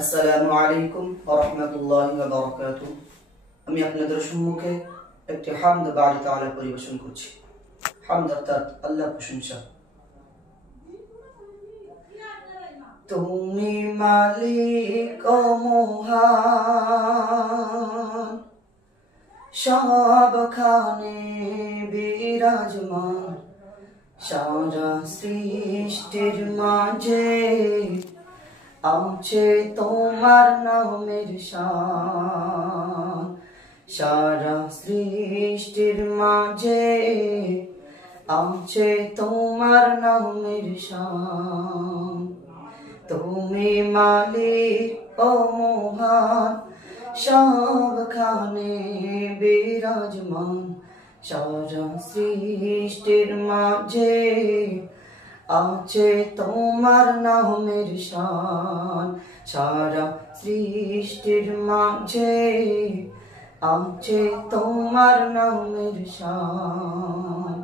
আসসালামু আলাইকুম ওয়া রাহমাতুল্লাহি ওয়া বারাকাতুহু। আমি আপনাদের সম্মুখে একটি হামদ বাড়ি তাআলা পরিবেশন করছি। হামদ অর্থাৎ আল্লাহর প্রশংসা। তুমি মালিক ও মহান, সবখানে বিরাজমান, সারা সৃষ্টির মাঝে আছে তোমার নামের শান। সারা সৃষ্টির মাঝে আছে তোমার নামের শান। তুমি মালিক ও মহান, সবখানে বিরাজমান, সারা সৃষ্টির মাঝে আছে তোমার নামের শান। সারা সৃষ্টির মাঝে আছে তোমার নামের শান।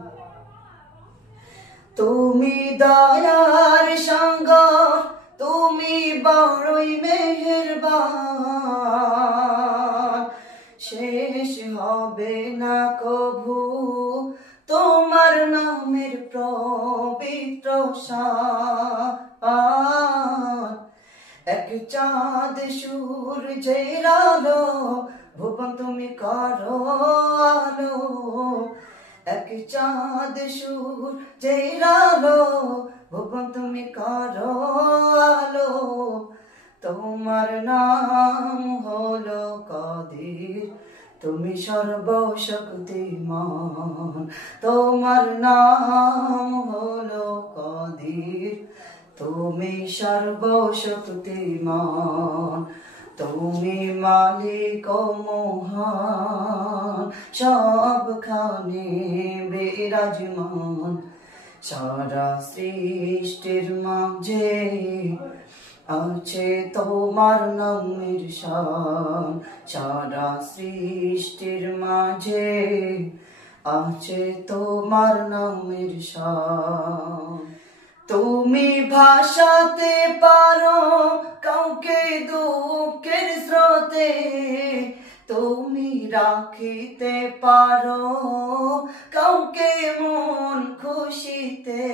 তুমি দয়ার সাগর, তুমি বড়ই মেহেরবান, শেষ হবে না কভু তোমার নামের পবিত্র শান। এক চাঁদ সূর্যের আলো, ভুবন তুমি করো আলো। এক চাঁদ সূর্যের আলো, ভুবন তুমি করো আলো। তোমার নাম হলো কাদির, তুমি সর্বশক্তিমান। তোমার নাম হলো কাদির, তুমি সর্বশক্তিমান। তুমি মালিক ও মহান, সবখানে বিরাজমান, সারা সৃষ্টির মাঝে আছে তোমার নামের শান। সারা সৃষ্টির মাঝে আছে তোমার নামের শান। তুমি ভাসাতে পারো কাউকে দুঃখের স্রোতে, তুমি রাখিতে পারো কাউকে মন খুশিতে।